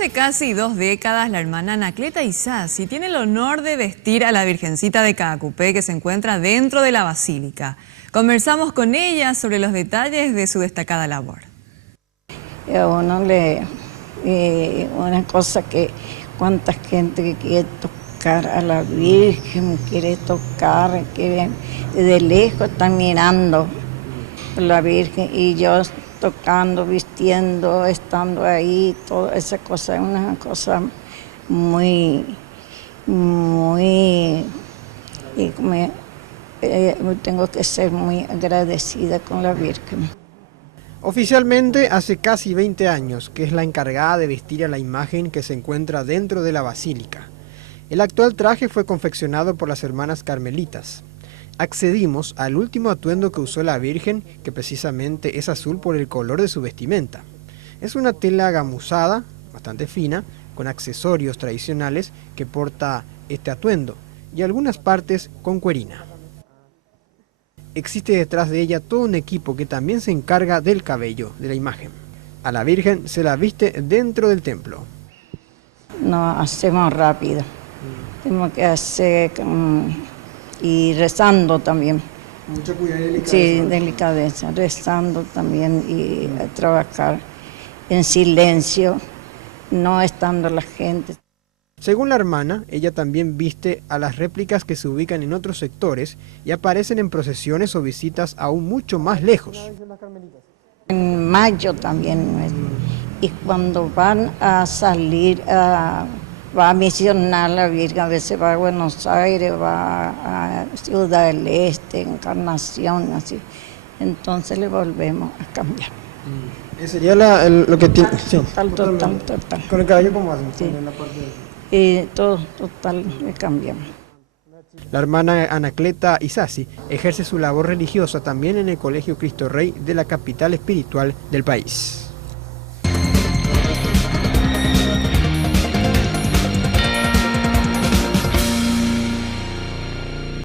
Hace casi 2 décadas, la hermana Anacleta Isasi tiene el honor de vestir a la Virgencita de Caacupé, que se encuentra dentro de la basílica. Conversamos con ella sobre los detalles de su destacada labor. A uno una cosa que cuánta gente que quiere tocar a la Virgen, quiere tocar, quiere, de lejos están mirando a la Virgen y yo tocando, vistiendo, estando ahí, toda esa cosa es una cosa tengo que ser muy agradecida con la Virgen. Oficialmente hace casi 20 años que es la encargada de vestir a la imagen que se encuentra dentro de la basílica. El actual traje fue confeccionado por las hermanas carmelitas. Accedimos al último atuendo que usó la Virgen, que precisamente es azul por el color de su vestimenta. Es una tela gamuzada, bastante fina, con accesorios tradicionales que porta este atuendo, y algunas partes con cuerina. Existe detrás de ella todo un equipo que también se encarga del cabello de la imagen. A la Virgen se la viste dentro del templo. No hacemos rápido, tenemos que hacer y rezando también. Mucho cuidado y delicadeza. Sí, delicadeza, rezando también y trabajar en silencio, no estando la gente. Según la hermana, ella también viste a las réplicas que se ubican en otros sectores y aparecen en procesiones o visitas aún mucho más lejos. En mayo también, y cuando van a salir, va a misionar la Virgen, a veces va a Buenos Aires, va a Ciudad del Este, Encarnación, así. Entonces le volvemos a cambiar. Ese sería lo que tiene. Sí, Total. Con el cabello como hacen. Sí. En la parte de... Y todo, total, le cambiamos. La hermana Anacleta Isasi ejerce su labor religiosa también en el Colegio Cristo Rey de la capital espiritual del país.